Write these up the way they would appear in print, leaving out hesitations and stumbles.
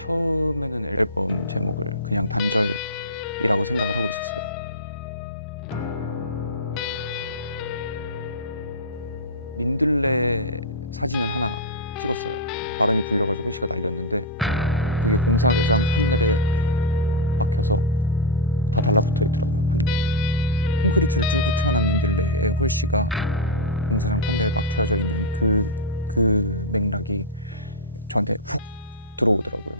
처음에는 앨범 제목을 그냥 단절이라고 생각을 하고 있었어요. 민들레 사진을 하나 찍었어요. 바람이 불려가지고 홀씨가 날렸는데 그게 공사장 판넬에 막혀서 다 달라붙어 있더라고요. 판넬. 콘크리트를 뚫고 태어난 민들레의 홀씨가 공사장 판넬에 막혀져 있는 그 맥락이 저한테 훅 들어오더라고요.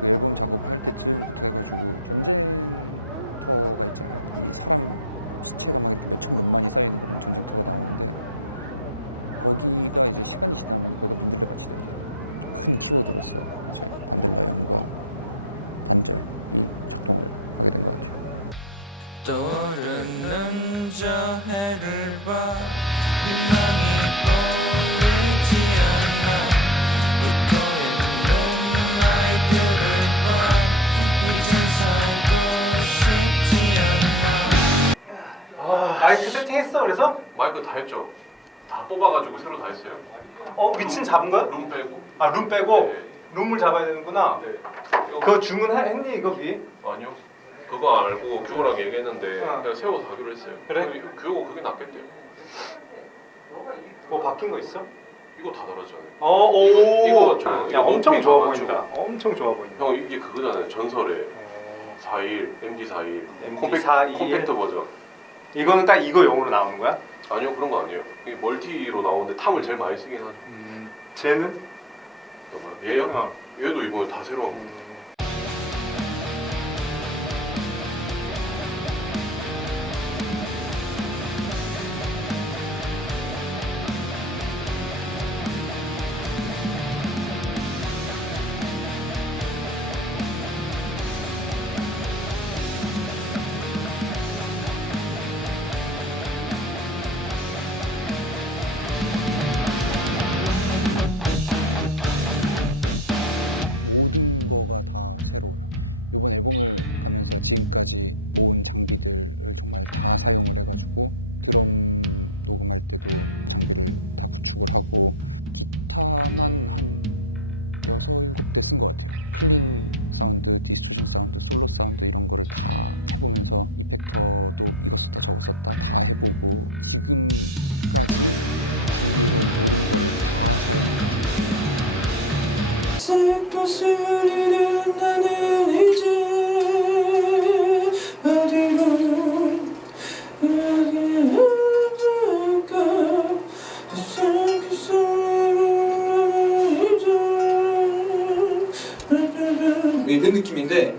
그 앨범 작업을 할 때쯤부터 해가지고 전쟁터가 있잖아요. 이 사람 시체가 막 이렇게 몇천 몇만이 쌓여있는 그런 전쟁터가 나오는데 거기가 이제 시간이 지나면 거기가 민들레 밭이 된대요. 큰 키워드로서 이제 단델라연과 단절이 작동을 하게 된 것 같아요. 떠오르는 저 해를 봐 희망이 보이지 않아 웃고 있는 나의 별을 봐 이젠 살고 싶지 않아. 마이크 세팅했어 그래서? 마이크 다 했죠. 다 뽑아가지고 새로 다 했어요. 위치는 잡은 거야? 룸 빼고. 아 룸 빼고? 네. 룸을 잡아야 되는구나. 네. 그거 주문했니 이거 미? 아니요. 그거 알고 규호랑 얘기했는데 그냥 세워서 하기로 했어요. 그래? 규호가 그게 낫겠대요. 뭐 바뀐 거 있어? 이거 다 다르잖아요. 오. 이거 야 엄청 높이 좋아 가가지고. 보인다. 엄청 좋아 보인다. 형 이게 그거잖아요. 전설의 4일, MD 4일, MD 4일? 컴팩터 버전. 이거는 딱 이거 용으로 나오는 거야? 아니요 그런 거 아니에요. 이게 멀티로 나오는데 탐을 제일 많이 쓰긴 하죠. 쟤는? 얘요? 얘도 이번에 다 새로 한 거. 모든 거가 다 새로워요. 이번 앨범을 가면서 지금까지 모은 장비들을 정말 다 사용을 해가지고 드럼 녹음할 때도 장비를 다 구축을 하고 기타만 한 6, 7대 쓴 것 같아요. 클린 사운드, 디스토션 사운드, 솔로 사운드 이런 거를 다 해보면서 이펙터도 이것 썼다 저것 썼다 다 해보고 지금까지 준비해온 모든 거를 다 사용해가지고 슬퍼스리는 나는 이제 어디로 갈까 이런 느낌인데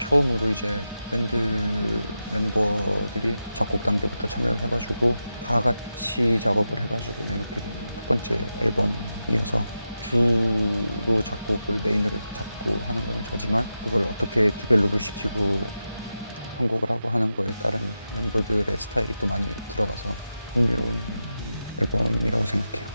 처음으로 이제 밴드 멤버들이 작곡 단계부터 참여를 해가지고 다 같이 작업을 해가지고 내놓게 된 첫 번째 앨범이어서 주로 작곡을 메인으로 잡고 하는 거는 저지만 그걸 어떻게 디벨롭을 시키고 편곡을 하고 하는 거에 따른 멤버들의 스타일이 또 많이 들어가서 흥미로운 앨범이라고 생각해요.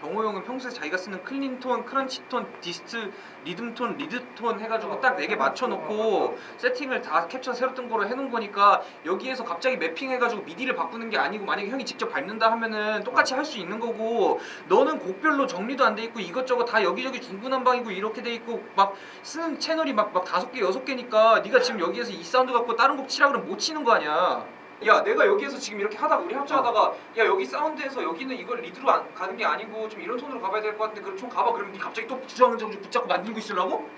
경호 형은 평소에 자기가 쓰는 클린톤, 크런치톤, 디스트, 리듬톤, 리드톤 해가지고 딱 4개 맞춰놓고 세팅을 다 캡처 새로 뜬 거로 해놓은 거니까 여기에서 갑자기 매핑해가지고 미디를 바꾸는 게 아니고 만약에 형이 직접 밟는다 하면은 똑같이 할 수 있는 거고 너는 곡별로 정리도 안 돼 있고 이것저것 다 여기저기 중구난방이고 이렇게 돼 있고 막 쓰는 채널이 막 5개, 6개니까 네가 지금 여기에서 이 사운드 갖고 다른 곡 치라 그러면 못 치는 거 아니야. 야 내가 여기에서 지금 이렇게 하다가 우리 합주하다가 야 여기 사운드에서 여기는 이걸 리드로 가는 게 아니고 좀 이런 톤으로 가봐야 될 것 같은데 그럼 좀 가봐. 그러면 니 갑자기 또 주저앉아서 붙잡고 만들고 있으려고?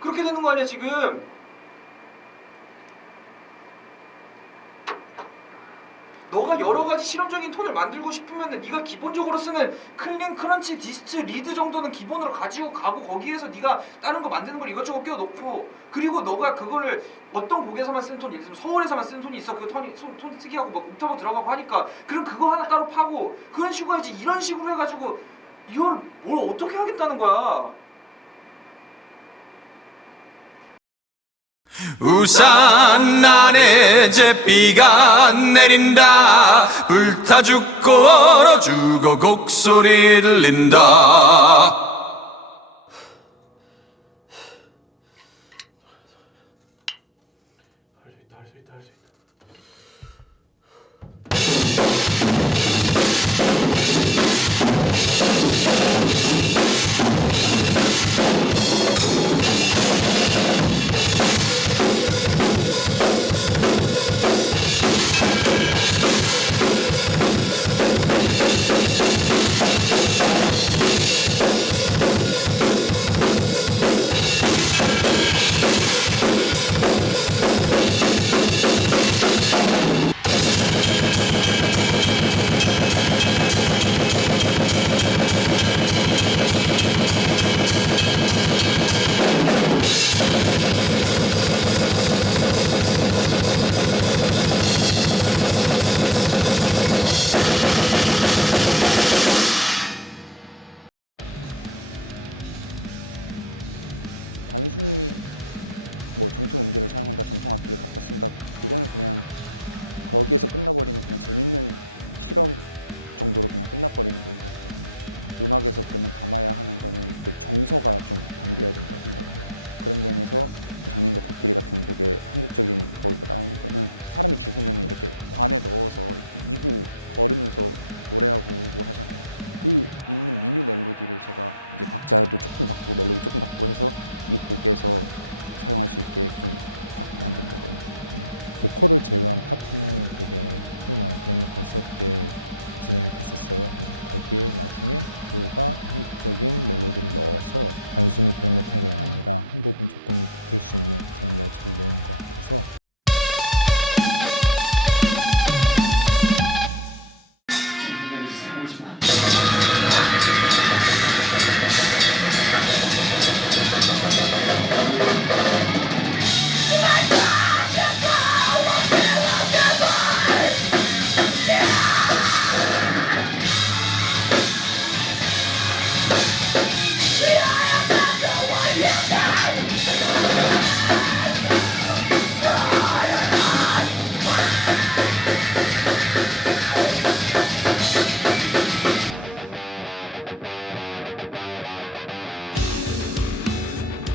그렇게 되는 거 아니야 지금. 너가 여러 가지 실험적인 톤을 만들고 싶으면 네가 기본적으로 쓰는 클린, 크런치, 디스트, 리드 정도는 기본으로 가지고 가고 거기에서 네가 다른 거 만드는 걸 이것저것 끼워놓고 그리고 너가 그거를 어떤 곡에서만 쓰는 톤, 예를 들면 서울에서만 쓰는 톤이 있어. 그 톤 특이하고 막 옥타브 들어가고 하니까 그럼 그거 하나 따로 파고 그런 식으로 해야지. 이런 식으로 해가지고 이걸 뭘 어떻게 하겠다는 거야. 우산 아래 잿비가 내린다 불타 죽고 얼어 죽어 곡소리 들린다. 할 수 있다 할 수 있다. 단순히 뭐 전통 음기를 사용한다, 전통 악기를 갖다 쓴다, 그거는 그냥 거기에서 끝나버리면 그냥 재밌는 실험 정도로 그냥 끝나버리는 거인 것 같거든요. 음악에서 그러면 담아야 하는 거는 그 정서가 좀 담겨야 된다고 생각을 해요. 그런 면에서 장님과 코끼리 같은 곡의 한국적인 거기가 나오는 거는 사람이 죽으면 이렇게 관에 넣어서 이렇게 이구 걸으면서 노래하고 울고 하잖아요. 그 있는 민요 멜로디를 제가 이제 박자도 조금 바꾸고 멜로디 조금 바꾸고 해서 이 곡에서 사용할 수 있게 좀 만든 거거든요. 보컬을 제외한 파트는 되게 소위 말하는 블랙메탈스럽게 진행이 됐었어요. 거기에 나중에 주호가 한국적인 멜로디를 넣어서 단순히 블랙메탈이 아니라 한 부분 조금 붙을 수 있는 그런 여지를 넣은 것 같아서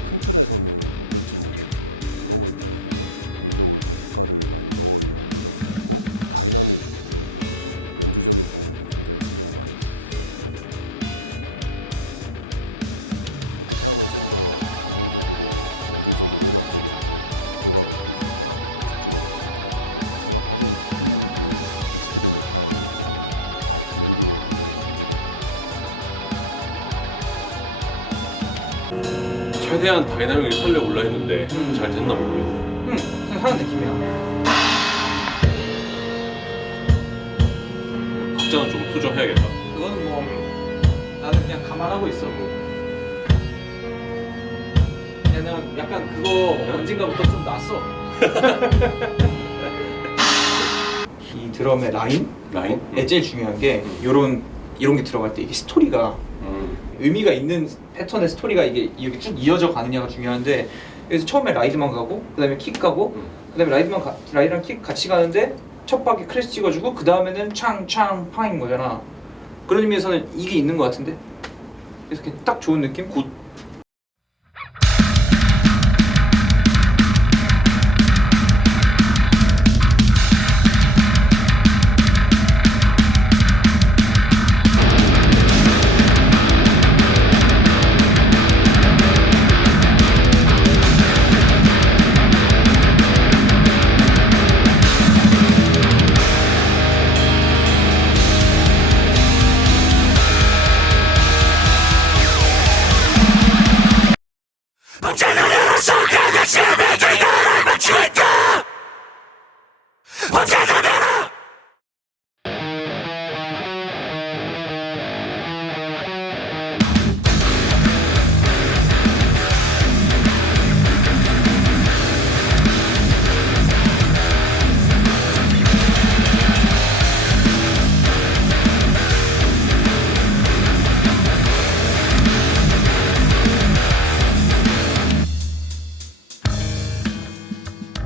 큰 틀에서는 어떨지 모르겠지만 드러머 입장에서는 개인적으로 제 색깔을 많이 넣으려고 노력을 했고 다이나믹에 관해서 연주적인 부분에서 굉장히 신경을 많이 썼고 어떻게 하면 좀 더 감정적으로, 연주적으로, 음악적으로 더 녹아들 수 있을까 집중을 했고 제가 가진 특기들 익스트림 메탈 드럼을 잘 블렌딩을 하려고 많이 노력을 최대한 다이나믹을 살려 올라 했는데 잘 됐나 모르겠어요. 그냥 하는 느낌이야. 박자는 좀 수정해야겠다. 그거는 뭐 나는 그냥 감안하고 있어. 그냥 약간 그거 언젠가부터 좀 났어. 이 드럼의 라인? 에 제일 중요한 게 이런 게 들어갈 때 이게 스토리가 의미가 있는 패턴의 스토리가 이게 이렇게 쭉 이어져 가느냐가 중요한데 그래서 처음에 라이드만 가고 그다음에 킥 가고 그다음에 라이드랑 킥 같이 가는데 첫 박에 크래시 찍어주고 그 다음에는 창 팡인 거잖아. 그런 의미에서는 이게 있는 것 같은데. 그래서 그냥 딱 좋은 느낌. 굿.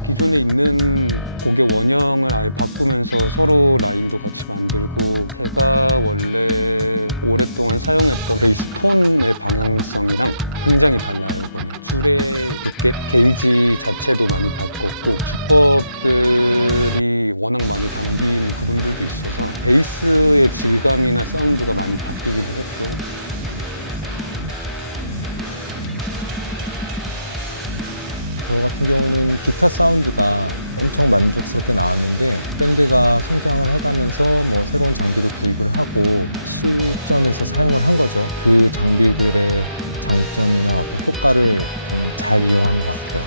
기존에 있는 곡의 원형을 아예 바꾸면서 서로 라인도 같이 만들고, 제가 원래 오랫동안 사용했던 베이스 톤의 방향성이랑 굉장히 달라요. 이번에 줄의 두께, 게이지 자체도 많이 바꿨고, 주법들이 워낙 많이 담긴 부분들도 있어서 베이스의 질감이나 사운드가 많이 바뀌기도 했고요. 저 같은 경우는 기타 사운드가 엄청 만족스럽게 나왔는데, 밴드가 성장을 해가면서 뭐 새로운 장비도 구입을 하고 실전에서 사용을 한 거죠. 그 장비들의 장점이나 어떤 효과를 좀 잘 이용한 것 같아요.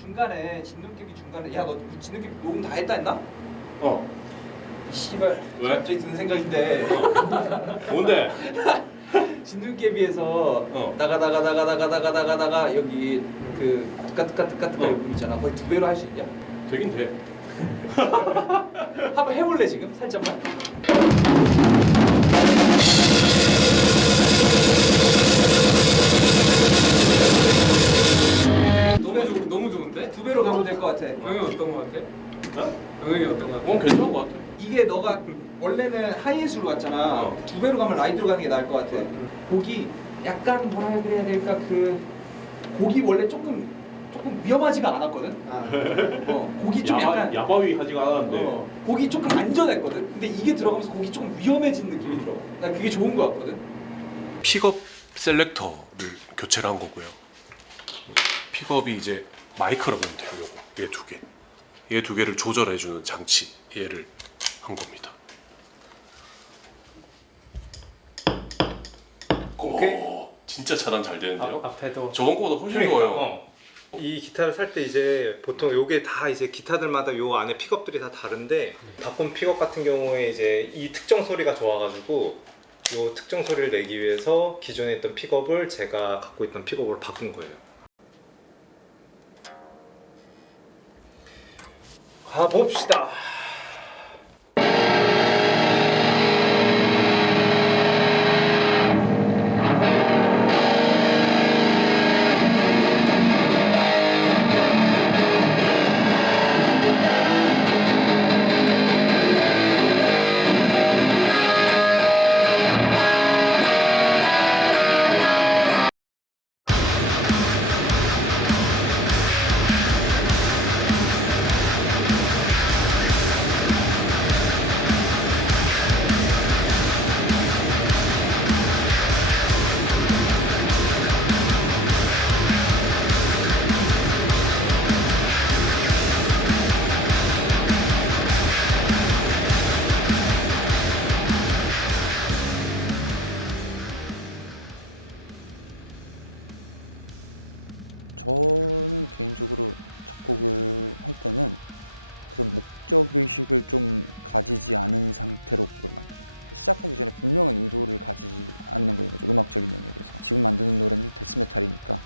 중간에 진눈깨비 중간에 야 너 진눈깨비 녹음 다 했다 했나? 어. 씨발. 왜? 갑자기 드는 생각인데. 뭔데? 진눈깨비에서 나가 여기 그 뜨까뜨까 부분 있잖아. 거의 2배로 할 수 있냐? 되긴 돼. 한번 해볼래 지금 살짝만. 너무 좋은데? 2배로 가면 될 것 같아. 영이 어떤 것 같아? 영이 어떤 것 같아? 괜찮은 것 같아. 이게 너가 원래는 하이햇으로 갔잖아. 2배로 가면 라이드로 가는 게 나을 것 같아. 곡이 약간 뭐라 그래야 될까, 그 곡이 원래 조금 위험하지가 않았거든. 곡이 좀 약간 야바위 하지가 않았는데. 곡이 조금 안전했거든. 근데 이게 들어가면서 곡이 조금 위험해진 느낌이 들어. 난 그게 좋은 것 같거든. 픽업 셀렉터를 교체를 한 거고요. 픽업이 이제 마이크라고 하면 돼요. 요거 얘 두 개, 얘 두 개를 조절해주는 장치, 얘를 한 겁니다. 오케이. 진짜 차단 잘 되는데요. 앞에도 저번 거보다 훨씬 좋아요. 이 기타를 살 때 이제 보통 요게 다 이제 기타들마다 요 안에 픽업들이 다 다른데, 바꾼 픽업 같은 경우에 이제 이 특정 소리가 좋아가지고 요 특정 소리를 내기 위해서 기존에 있던 픽업을 제가 갖고 있던 픽업으로 바꾼 거예요. 가봅시다. 저는 개인적으로 작곡을 할 때는 그런 목적의식을 좀 가지지 않은 상태로 곡을 만들어요. 시작하기 전에 분명한 의도를 가지지 않는 거인 거죠. 음악적인 영역에서. 지금 만드는 노래는 데스메탈이니까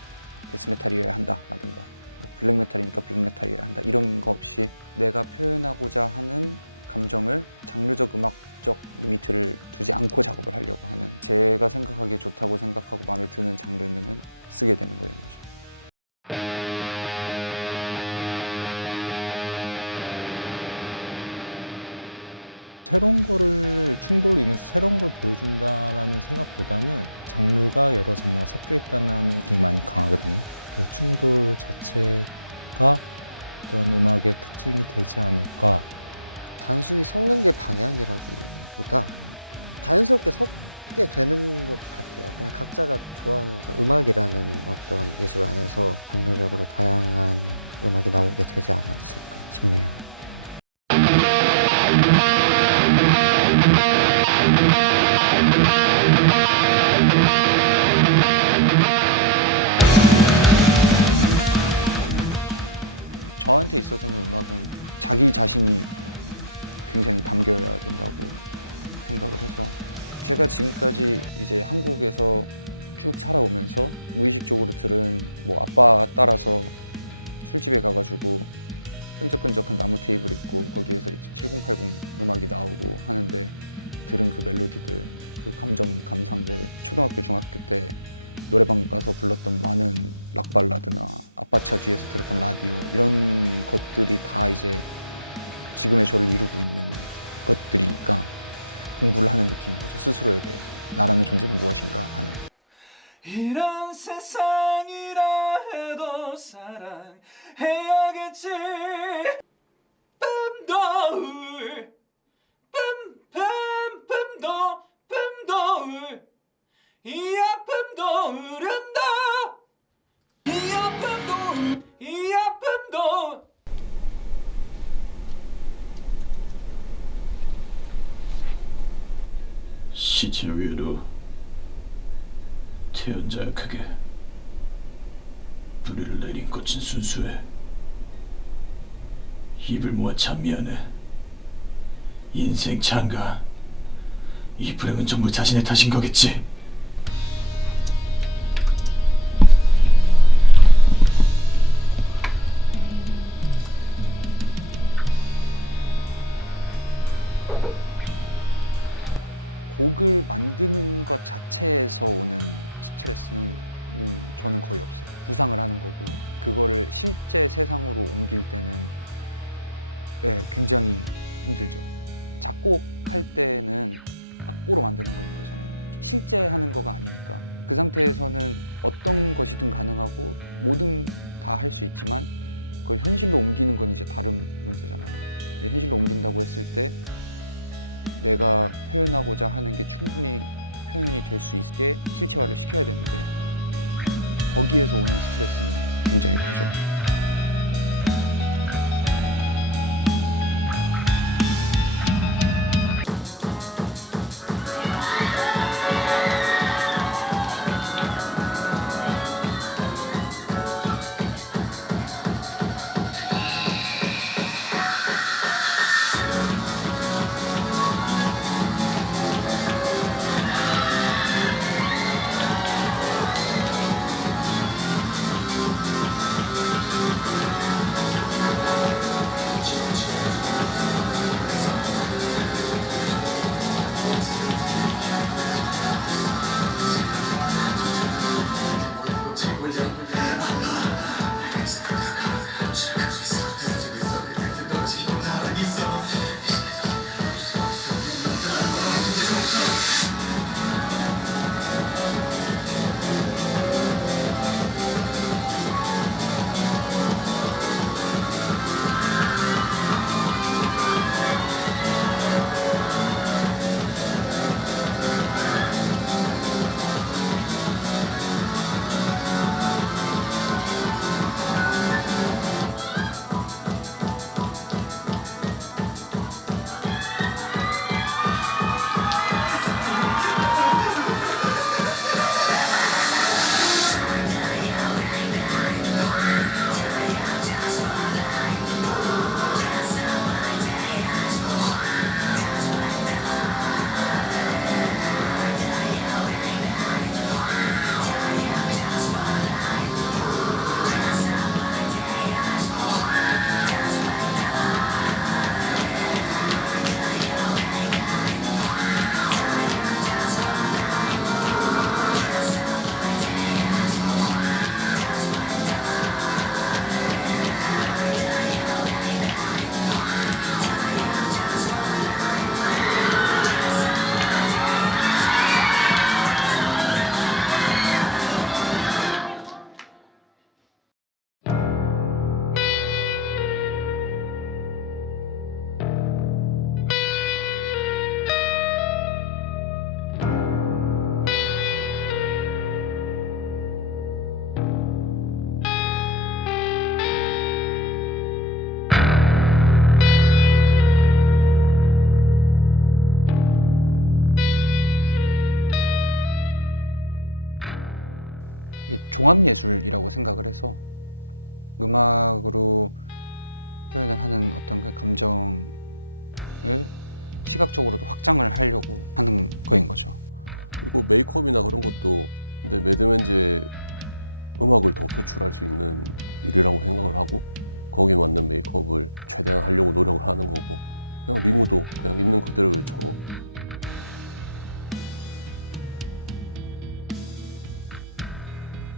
데스메탈이어야 한다 라든가 뭐 블랙메탈이니까 블랙메탈이어야 한다 이런 거 없이 내가 표현하고자 하는 감정을 장르적 음악적 리미트를 두지 않고 작업을 하려고 하는, 제가 생각하기에 좋다고 생각하고 마음에 드는 장르면은 쓰게 되는 거인 거죠. 새로운 거를 충돌로 인해서 새로운 걸 보여준다라는 생각보다는 장르가 여러 장르가 섞여 있다는 느낌이 많이 강하거든요. 그 충돌 자체가 어떤 음악의 특징이 되지 않을까. 단순히 섞는 게 방향이라기보다 자연스럽게 섞게 되는 것 같아요. 그냥 각자가 좋아하는 음악이라는 어떤 예술 안에서 장르적으로 다양한 음악이 나오게 되지 않았을까 싶네요. 저한테 있어서는 음악은 자기 자신이 굉장히 담겨야 된다고 생각을 해서, 제가 지금까지 이제 한국에서 쭉 살아오면서 무의식적으로 들은 뭐 아빠 따라서 술집에 가가지고 끈적끈적한 나무 테이블 있고 거기에서 이제 7080 음악이 나오고 하는데 들은 그 멜로디들, 그 감정 감상들, 초등학교 중학교 때 노래방 가서 불렀던 많은 락 발라드나 아빠 차 뒤에서 들었던 라디오, 이런 것들이 다 이제 지금의 저를 이루고 있는 것들이니까 공부를 하는 느낌인 거죠. 스스로에 대해서 나라는 존재는 무엇인가 하는. 이런 세상이라 해도 사랑해야겠지. 뱀더울 뱀더울 이 아픔도 흐른다. 이 아픔도 시체 위로 태연자약하게 뿌리를 내린 꽃은 순수해. 입을 모아 찬미하네. 인생 찬가. 이 불행은 전부 자신의 탓인 거겠지. 곡을 만드는 것 자체에서 오는 스트레스는 저는 거의 없어요. 구상을 하는 거고, 그거를 실제 세상으로 옮길 때는 굉장히 힘들죠. 작곡할 때는 악보로 만드는 거인 거잖아요. 실제 하는 거가 아니니까. 그 상태에서는 어떤 것이든 가능하고 뭐든 다 할 수 있지만 그걸 현실로 옮기는 건 이제 다른 문제잖아요. 현실로 옮긴다고 했을 때 내가 표현하고자 하는 게 충분히 표현이 될 수 있게 실체화를 시켜야 되는데, 거기에서 오는 스트레스는 굉장히 크죠. 이게 종합 예술이라고 생각을 해서 음악으로 표현을 하는 어떤 그 감정을 시각적으로도 확장을 하려고 하는 거인 거죠. 그리고 메이크업이나 그런 것도 근데 매드맨즈의 음악을 더 표출할 수 있는 일이라고 생각을 하고 거기에 맞는 메이크업을 최대한 하려고 노력을 하는 거고 그냥 리무도 그냥 있는 그대로의 저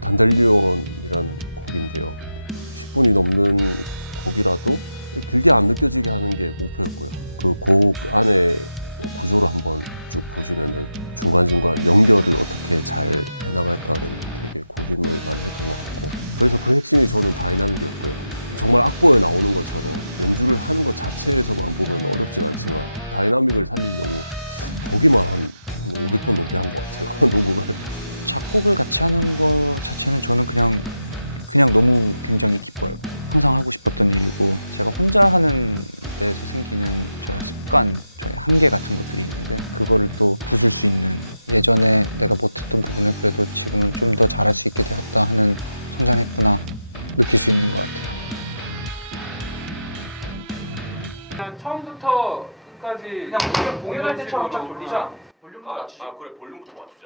단델리온이라는 곡인데요. 10분이 넘는 곡이라도 길게 안 느껴지게 하는 게 목표였고요. 그 곡 안에 구조를 한번 쭉 보시면은 중간중간 연결을 어떻게 잘 해나갈까를 되게 고심을 많이 했던 것 같고 그래서 그 핵심이 저는 다이나믹이었고요. 정말 악보에 나오는 것처럼 연주를 하는 것 자체에서만 보면 어렵진 않지만 다이나믹을 살리려고 거기만 한 500번 넘게 한 것 같아요. 녹음을. 작곡을 같이 하는 거 자체는 저는 그냥 너무 굉장히 기뻐요. 항상 하고 싶었던 일이고 제가 혼자 하는 데서 생기는 저의 습관, 저의 한계 같은 것들이 있는데 그거를 또 부술 수 있는 예전에 내가 못했던 부분을 그래도 지금은 좀 더 잘할 수 있게 되었다 하는 성장했구나 느낄 수 있는 것 같아요. 그냥 처음부터 끝까지 그냥 공연할 때처럼 쫙 돌리자. 볼륨도 맞추자. 그래 볼륨부터 맞추자.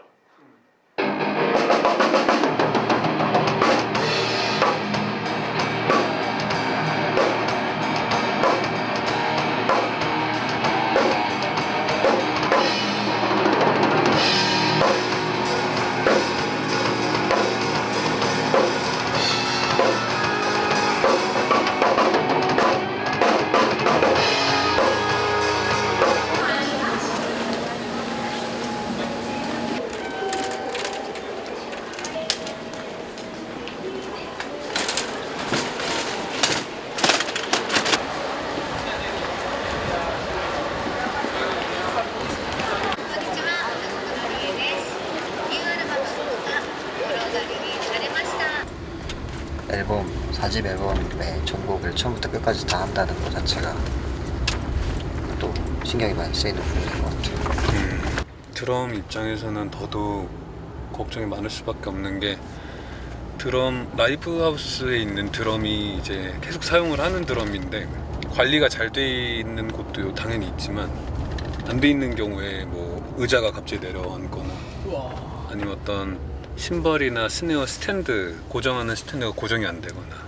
앨범, 4집 앨범의 전곡을 처음부터 끝까지 다 한다는 것 자체가 또 신경이 많이 쓰이는 부분인 것 같아요. 드럼 입장에서는 더더욱 걱정이 많을 수밖에 없는 게 드럼 라이브 하우스에 있는 드럼이 이제 계속 사용을 하는 드럼인데 관리가 잘 돼 있는 곳도 당연히 있지만 안 돼 있는 경우에 뭐 의자가 갑자기 내려앉거나 아니면 어떤 심벌이나 스네어 스탠드 고정하는 스탠드가 고정이 안 되거나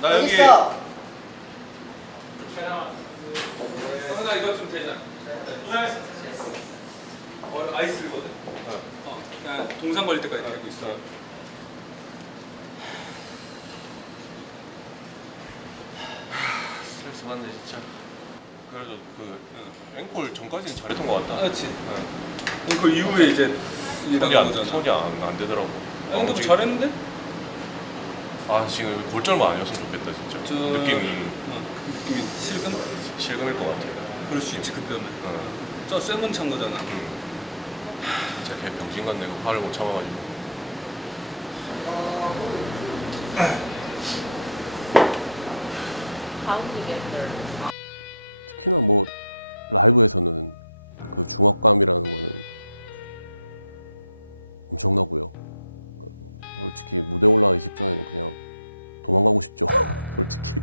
나 여기 나 이거 좀 되잖아. 아이스거든. 그냥 동상 걸릴 때까지 되고 있어. 스트레스 받네 진짜. 그래도 그 앵콜 전까지는 잘했던 것 같다. 그렇지. 그 이후에 이제 손이 안 되더라고. 근데 잘했는데? 아 지금 골절만 아니었으면 좋겠다 진짜. 느낌이 실금일 것 같아. 그럴 수 있지 그때는. 저 쇠문 찬 거잖아. 진짜 걔 병신 같네. 화를 못 참아가지고. 특히나 뭐 라이브에서는 그 중압감이라는 거는 엄청나고요. 솔직히 무대 올라가기 직전에는 그냥 도망가고 싶죠. 솔직히.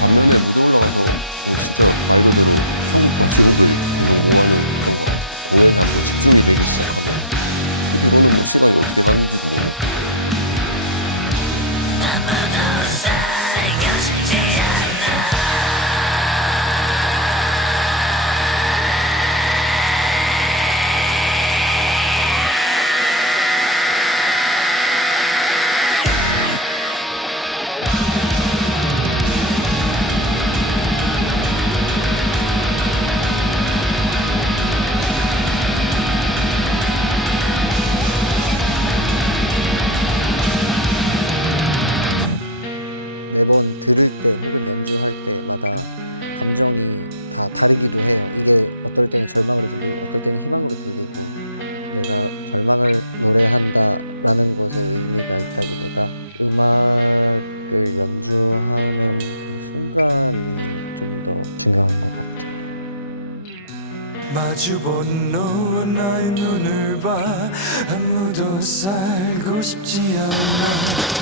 반면에 무대 올라가서 진짜 말 그대로 천국과 지옥을 계속 오가는 그런 거 같아요. 공연이 한번 집중이 되기 시작하면 그 뒤로는 뭐 시간이 어떻게 가는지도 몰라요. 매번 들을 때 혹은 연주할 때마다 감정이 다 다르기도 해요. 이게 어떨 때는 절망으로 들리고 어떨 때는 희망으로 들리고 내가 절망을 노래한다라는 것에 의미가 있다기보다 음악을 연주하는 그 순간이 좀 더 중요한 것 같아요. 마주본 너와 나의 눈을 봐 아무도 살고 싶지 않아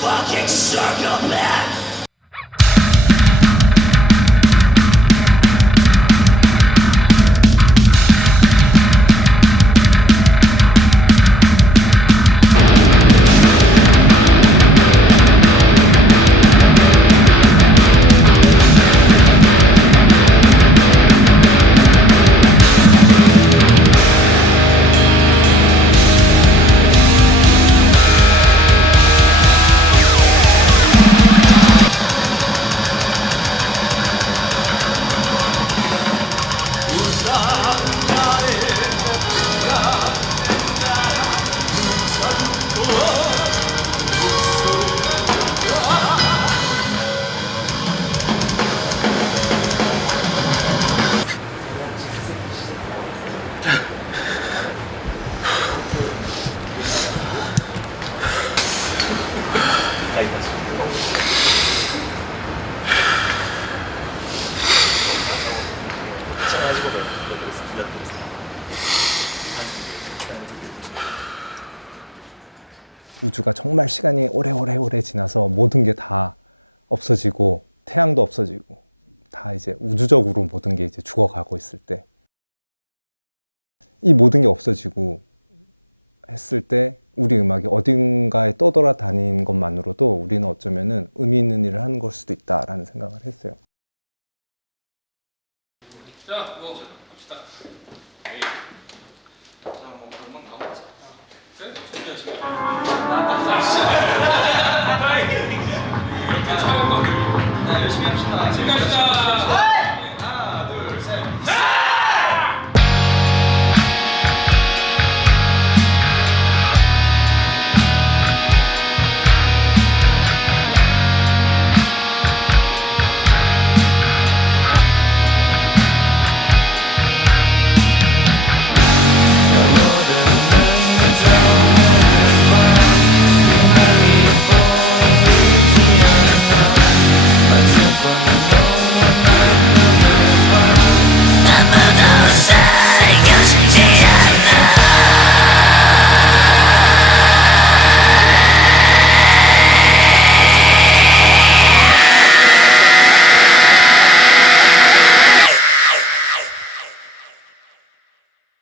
Fucking circle back. 우주가 정말 시간이 오래 지나서 모든 게 다 없어지고 태양도 없어지고 다 이제 우주적으로 모든 게 이제 죽어가고 있을 때 이 모든 게 없어지고 했을 때 우리 음악이 어딘가에 떠돌아다니는 것만으로도 우리는 어쩌면은 의미 있는 일을 하는 걸 수도 있다라는 생각을 했어요. 자, 뭐 갑시다.